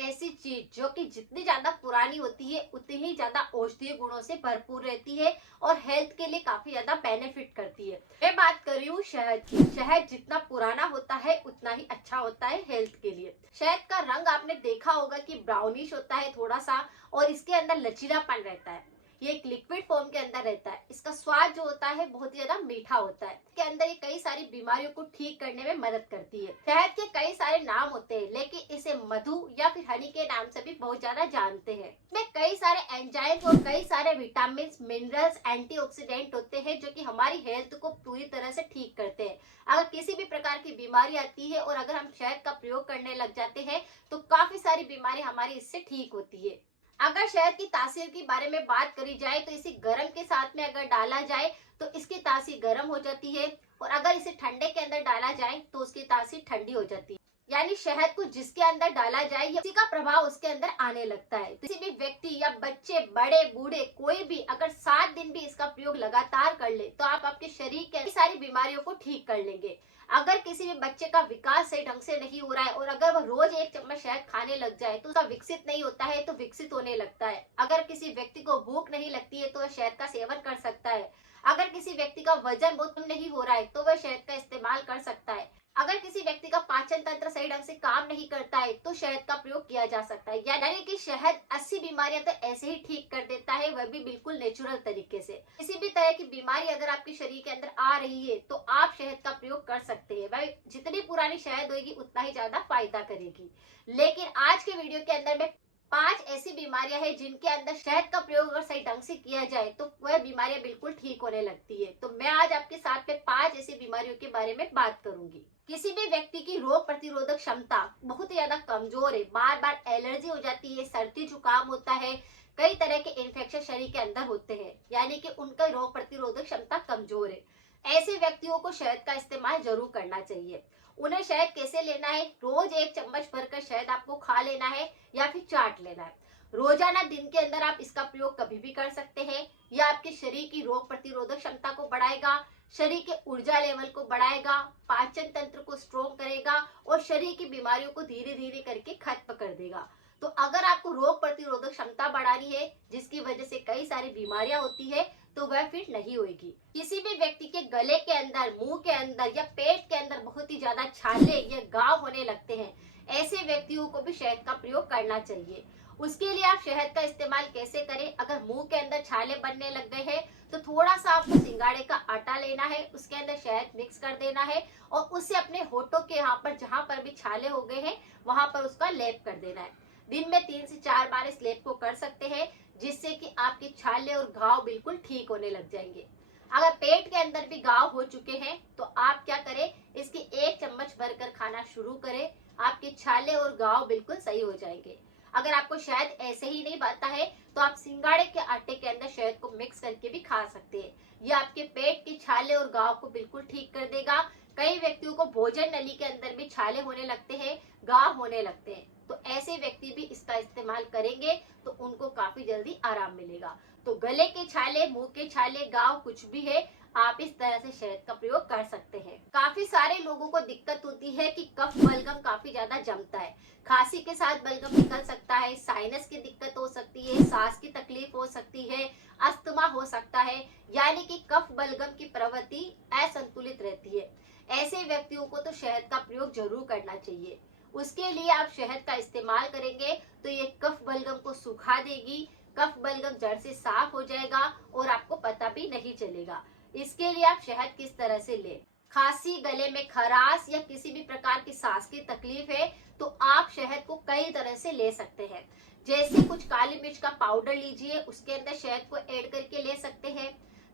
ऐसी चीज जो कि जितनी ज्यादा पुरानी होती है उतनी ही ज्यादा औषधीय गुणों से भरपूर रहती है और हेल्थ के लिए काफी ज्यादा बेनिफिट करती है। मैं बात कर रही हूँ शहद की। शहद जितना पुराना होता है उतना ही अच्छा होता है हेल्थ के लिए। शहद का रंग आपने देखा होगा कि ब्राउनिश होता है थोड़ा सा, और इसके अंदर लचीलापन रहता है। ये एक लिक्विड फॉर्म के अंदर रहता है। इसका स्वाद जो होता है बहुत ही ज्यादा मीठा होता है। इसके अंदर ये कई सारी बीमारियों को ठीक करने में मदद करती है। शहद के कई सारे नाम होते हैं, लेकिन इसे मधु या फिर हनी के नाम से भी बहुत ज्यादा जानते हैं। इसमें कई सारे एंजाइम और कई सारे विटामिन, मिनरल्स, एंटीऑक्सीडेंट होते हैं जो कि हमारी हेल्थ को पूरी तरह से ठीक करते हैं। अगर किसी भी प्रकार की बीमारी आती है और अगर हम शहद का प्रयोग करने लग जाते हैं तो काफी सारी बीमारी हमारी इससे ठीक होती है। अगर शहद की तासीर के बारे में बात करी जाए तो इसे गर्म के साथ में अगर डाला जाए तो इसकी तासीर गर्म हो जाती है, और अगर इसे ठंडे के अंदर डाला जाए तो उसकी तासीर ठंडी हो जाती है। यानी शहद को जिसके अंदर डाला जाए उसी का प्रभाव उसके अंदर आने लगता है। किसी भी व्यक्ति या बच्चे, बड़े बूढ़े, कोई भी अगर 7 दिन भी इसका प्रयोग लगातार कर ले तो आप आपके शरीर के सारी बीमारियों को ठीक कर लेंगे। अगर किसी भी बच्चे का विकास सही ढंग से नहीं हो रहा है और अगर वह रोज 1 चम्मच शहद खाने लग जाए तो उसका विकसित नहीं होता है तो विकसित होने लगता है। अगर किसी व्यक्ति को भूख नहीं लगती है तो वह शहद का सेवन कर सकता है। अगर किसी व्यक्ति का वजन बहुत कम नहीं हो रहा है तो वह शहद का इस्तेमाल कर सकता है। अगर किसी व्यक्ति का पाचन तंत्र सही ढंग से काम नहीं करता है तो शहद का प्रयोग किया जा सकता है। यानी कि शहद 80 बीमारियां तो ऐसे ही ठीक कर देता है, वह भी बिल्कुल नेचुरल तरीके से। किसी भी तरह की बीमारी अगर आपके शरीर के अंदर आ रही है तो आप शहद का प्रयोग कर सकते हैं। वह जितनी पुरानी शहद होगी उतना ही ज्यादा फायदा करेगी। लेकिन आज के वीडियो के अंदर मैं 5 ऐसी बीमारियां हैं जिनके अंदर शहद का प्रयोग अगर सही ढंग से किया जाए तो वह बीमारियां बिल्कुल ठीक होने लगती है। तो मैं आज आपके साथ में 5 ऐसी बीमारियों के बारे में बात करूंगी। किसी भी व्यक्ति की रोग प्रतिरोधक क्षमता बहुत ही ज्यादा कमजोर है, बार बार एलर्जी हो जाती है, सर्दी जुकाम होता है, कई तरह के इन्फेक्शन शरीर के अंदर होते हैं, यानी कि उनका रोग प्रतिरोधक क्षमता कमजोर है। ऐसे व्यक्तियों को शहद का इस्तेमाल जरूर करना चाहिए। उन्हें शहद कैसे लेना है? रोज 1 चम्मच भरकर शहद आपको खा लेना है या फिर चाट लेना है। रोजाना दिन के अंदर आप इसका प्रयोग कभी भी कर सकते हैं। यह आपके शरीर की रोग प्रतिरोधक क्षमता को बढ़ाएगा, शरीर के ऊर्जा लेवल को बढ़ाएगा, पाचन तंत्र को स्ट्रोंग करेगा और शरीर की बीमारियों को धीरे धीरे करके खत्म कर देगा। तो अगर आपको रोग प्रतिरोधक क्षमता बढ़ानी है जिसकी वजह से कई सारी बीमारियां होती है तो वह फिर नहीं होगी। किसी भी व्यक्ति के गले के अंदर, मुंह के अंदर या पेट के अंदर बहुत ही ज्यादा छाले या घाव होने लगते हैं, ऐसे व्यक्तियों को भी शहद का प्रयोग करना चाहिए। उसके लिए आप शहद का इस्तेमाल कैसे करें? अगर मुंह के अंदर छाले बनने लग गए हैं तो थोड़ा सा आपको सिंगाड़े का आटा लेना है, उसके अंदर शहद मिक्स कर देना है और उससे अपने होठों के यहाँ पर जहाँ पर भी छाले हो गए हैं वहां पर उसका लेप कर देना है। दिन में 3 से 4 बार इस लेप को कर सकते हैं जिससे कि आपके छाले और घाव बिल्कुल ठीक होने लग जाएंगे। अगर पेट के अंदर भी घाव हो चुके हैं तो आप क्या करें, इसकी 1 चम्मच भरकर खाना शुरू करें, आपके छाले और घाव बिल्कुल सही हो जाएंगे। अगर आपको शहद ऐसे ही नहीं बनता है तो आप सिंगाड़े के आटे के अंदर शहद को मिक्स करके भी खा सकते हैं। यह आपके पेट के छाले और घाव को बिल्कुल ठीक कर देगा। कई व्यक्तियों को भोजन नली के अंदर भी छाले होने लगते हैं, घाव होने लगते हैं, तो ऐसे व्यक्ति भी इसका इस्तेमाल करेंगे तो उनको काफी जल्दी आराम मिलेगा। तो गले के छाले, मुंह के छाले, घाव कुछ भी है, आप इस तरह से शहद का प्रयोग कर सकते हैं। काफी सारे लोगों को दिक्कत होती है कि कफ बलगम काफी ज्यादा जमता है, खांसी के साथ बलगम निकल सकता है, साइनस की दिक्कत हो सकती है, सांस की तकलीफ हो सकती है, अस्थमा हो सकता है, यानी कि कफ बलगम की प्रवृत्ति असंतुलित रहती है। ऐसे व्यक्तियों को तो शहद का प्रयोग जरूर करना चाहिए। उसके लिए आप शहद का इस्तेमाल करेंगे तो ये कफ बलगम को सुखा देगी, कफ बलगम जड़ से साफ हो जाएगा और आपको पता भी नहीं चलेगा। इसके लिए आप शहद किस तरह से लें? खांसी, गले में खराश या किसी भी प्रकार की सांस की तकलीफ है तो आप शहद को कई तरह से ले सकते हैं। जैसे कुछ काली मिर्च का पाउडर लीजिए, उसके अंदर शहद को ऐड करके ले सकते हैं।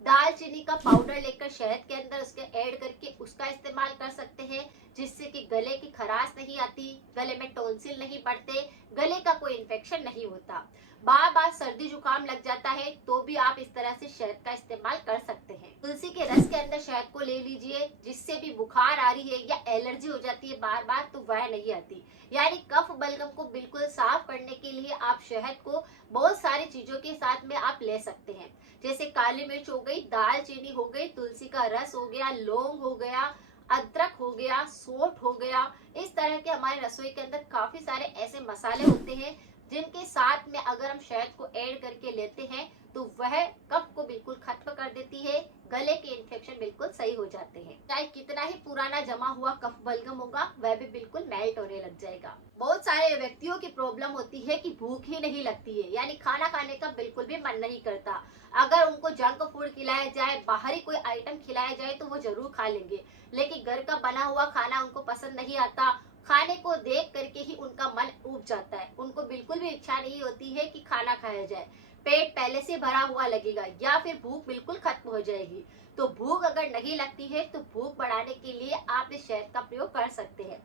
दालचीनी का पाउडर लेकर शहद के अंदर उसके ऐड करके उसका इस्तेमाल कर सकते हैं, जिससे कि गले की खराश नहीं आती, गले में टॉन्सिल नहीं बढ़ते, गले का कोई इन्फेक्शन नहीं होता। बार बार सर्दी जुकाम लग जाता है तो भी आप इस तरह से शहद का इस्तेमाल कर सकते हैं। तुलसी के रस के अंदर शहद को ले लीजिए, जिससे भी बुखार आ रही है या एलर्जी हो जाती है बार बार तो वह नहीं आती। यानी कफ बलगम को बिल्कुल साफ करने के लिए आप शहद को बहुत सारी चीजों के साथ में आप ले सकते हैं, जैसे काली मिर्च हो गई, दालचीनी हो गई, तुलसी का रस हो गया, लौंग हो गया, अदरक हो गया, सौंठ हो गया, इस तरह के हमारे रसोई के अंदर काफी सारे ऐसे मसाले होते हैं जिनके साथ में अगर हम शहद को ऐड करके लेते हैं तो वह कफ को बिल्कुल खत्म कर देती है, गले के इन्फेक्शन बिल्कुल सही हो जाते हैं। चाहे कितना ही पुराना जमा हुआ कफ बलगम होगा वह भी बिल्कुल मेल्ट होने लग जाएगा। बहुत सारे व्यक्तियों की प्रॉब्लम होती है कि भूख ही नहीं लगती है, यानी खाना खाने का बिल्कुल भी मन नहीं करता। अगर उनको जंक फूड खिलाया जाए, बाहरी कोई आइटम खिलाया जाए तो वो जरूर खा लेंगे, लेकिन घर का बना हुआ खाना उनको पसंद नहीं आता। खाने को देख करके ही उनका मन ऊब जाता है, उनको बिल्कुल भी इच्छा नहीं होती है कि खाना खाया जाए। पेट पहले से भरा हुआ लगेगा या फिर भूख बिल्कुल खत्म हो जाएगी। तो भूख अगर नहीं लगती है तो भूख बढ़ाने के लिए आप इस शहद का प्रयोग कर सकते हैं।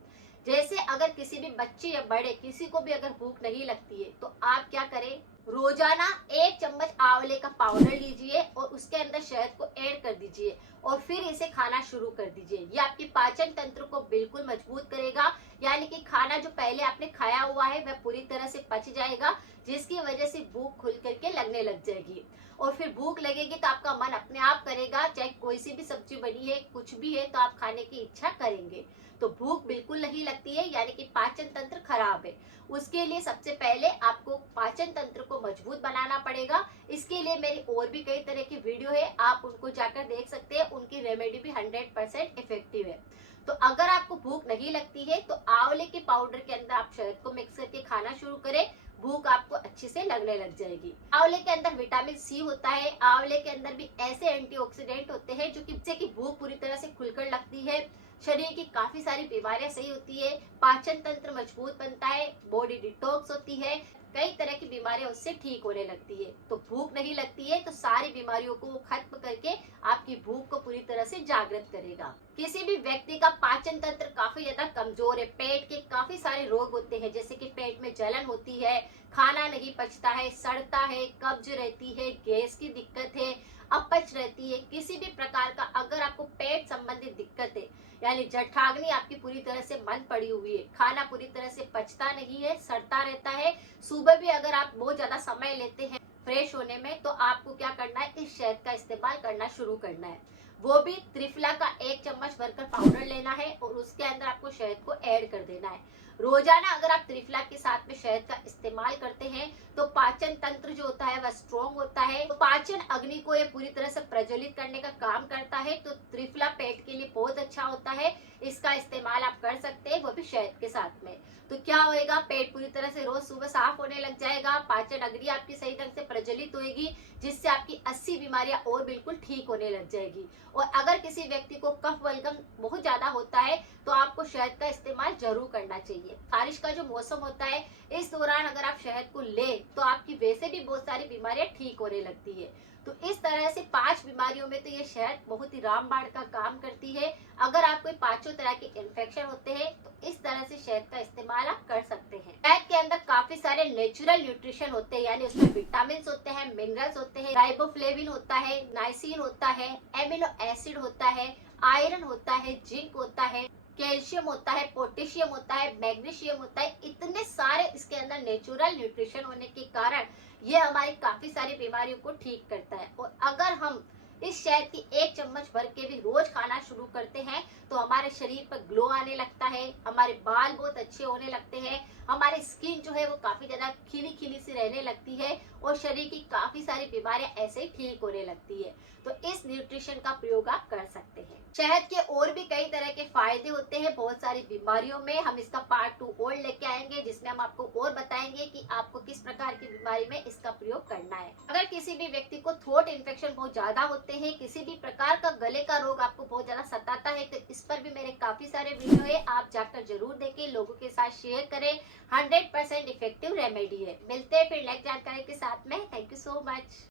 जैसे अगर किसी भी बच्चे या बड़े किसी को भी अगर भूख नहीं लगती है तो आप क्या करें, रोजाना 1 चम्मच आंवले का पाउडर लीजिए और उसके अंदर शहद को ऐड कर दीजिए और फिर इसे खाना शुरू कर दीजिए। ये आपके पाचन तंत्र को बिल्कुल मजबूत करेगा, यानी कि खाना जो पहले आपने खाया हुआ है वह पूरी तरह से पच जाएगा, जिसकी वजह से भूख खुल करके लगने लग जाएगी। और फिर भूख लगेगी तो आपका मन अपने आप करेगा, चाहे कोई सी भी सब्जी बनी है, कुछ भी है, तो आप खाने की इच्छा करेंगे। तो भूख बिल्कुल नहीं लगती है, यानी कि पाचन तंत्र खराब है। उसके लिए सबसे पहले आपको पाचन तंत्र को मजबूत बनाना पड़ेगा। इसके लिए मेरी और भी कई तरह की वीडियो है, आप उनको जाकर देख सकते हैं, उनकी रेमेडी भी 100% इफेक्टिव है। तो अगर आपको भूख नहीं लगती है तो आंवले के पाउडर के अंदर आप शहद को मिक्स करके खाना शुरू करें, भूख आपको अच्छे से लगने लग जाएगी। आंवले के अंदर विटामिन सी होता है, आंवले के अंदर भी ऐसे एंटीऑक्सीडेंट होते हैं जो कि भूख पूरी तरह से खुलकर लगती है, शरीर की काफी सारी बीमारियां सही होती है, पाचन तंत्र मजबूत बनता है, बॉडी डिटॉक्स होती है, कई तरह की बीमारियां उससे ठीक होने लगती है। तो भूख नहीं लगती है तो सारी बीमारियों को खत्म करके आपकी भूख को पूरी तरह से जागृत करेगा। किसी भी व्यक्ति का पाचन तंत्र काफी ज्यादा कमजोर है, पेट के काफी सारे रोग होते हैं, जैसे कि पेट में जलन होती है, खाना नहीं पचता है, सड़ता है, कब्ज रहती है, गैस की दिक्कत है, अपच रहती है, किसी भी प्रकार का अगर आपको पेट संबंधित दिक्कत है, यानी जठराग्नि आपकी पूरी तरह से बंद पड़ी हुई है, खाना पूरी तरह से पचता नहीं है, सड़ता रहता है, सुबह भी अगर आप बहुत ज्यादा समय लेते हैं फ्रेश होने में, तो आपको क्या करना है, इस शहद का इस्तेमाल करना शुरू करना है। वो भी त्रिफला का 1 चम्मच भरकर पाउडर लेना है और उसके अंदर आपको शहद को ऐड कर देना है। रोजाना अगर आप त्रिफला के साथ में शहद का इस्तेमाल करते हैं तो पाचन तंत्र जो होता है वह स्ट्रॉन्ग होता है, तो पाचन अग्नि को ये पूरी तरह से प्रज्वलित करने का काम करता है। तो त्रिफला पेट के लिए बहुत अच्छा होता है, इसका इस्तेमाल आप कर सकते हैं, वो भी शहद के साथ में। तो क्या होएगा, पेट पूरी तरह से रोज सुबह साफ होने लग जाएगा, पाचन अग्नि आपकी सही ढंग से प्रज्वलित होगी, जिससे आपकी 80 बीमारियां और बिल्कुल ठीक होने लग जाएगी। और अगर किसी व्यक्ति को कफ बलगम बहुत ज्यादा होता है तो आपको शहद का इस्तेमाल जरूर करना चाहिए। बारिश का जो मौसम होता है, इस दौरान अगर आप शहद को ले तो आपकी वैसे भी बहुत सारी बीमारियां ठीक होने लगती है। तो इस तरह से 5 बीमारियों में तो ये शहद बहुत ही रामबाण का काम करती है। अगर आप कोई 5 तरह के इन्फेक्शन होते हैं तो इस तरह से शहद का इस्तेमाल आप कर सकते हैं। शहद के अंदर काफी सारे नेचुरल न्यूट्रिशन होते हैं, यानी उसमें विटामिन होते हैं, मिनरल्स होते हैं, राइबोफ्लेविन होता है, नाइसिन होता है, एमिनो एसिड होता है, आयरन होता है, जिंक होता है, कैल्शियम होता है, पोटेशियम होता है, मैग्नीशियम होता है। इतने सारे इसके अंदर नेचुरल न्यूट्रिशन होने के कारण ये हमारी काफी सारी बीमारियों को ठीक करता है। और अगर हम इस शहद की 1 चम्मच भर के भी रोज खाना शुरू करते हैं तो हमारे शरीर पर ग्लो आने लगता है, हमारे बाल बहुत अच्छे होने लगते हैं, हमारी स्किन जो है वो काफी ज्यादा खिली खिली सी रहने लगती है और शरीर की काफी सारी बीमारियां ऐसे ही ठीक होने लगती है। तो इस न्यूट्रिशन का प्रयोग आप कर सकते हैं। शहद के और भी कई तरह के फायदे होते हैं बहुत सारी बीमारियों में। हम इसका पार्ट 2 और लेके आएंगे, जिसमें हम आपको और बताएंगे कि आपको किस प्रकार की बीमारी में इसका प्रयोग करना है। अगर किसी भी व्यक्ति को थ्रोट इन्फेक्शन बहुत ज्यादा होते हैं, किसी भी प्रकार का गले का रोग आपको बहुत ज्यादा सताता है, तो इस पर भी मेरे काफी सारे वीडियो है, आप जाकर जरूर देखें, लोगों के साथ शेयर करें। 100% इफेक्टिव रेमेडी है। मिलते हैं फिर नेक्स्ट जानकारी के साथ में। Thank you so much.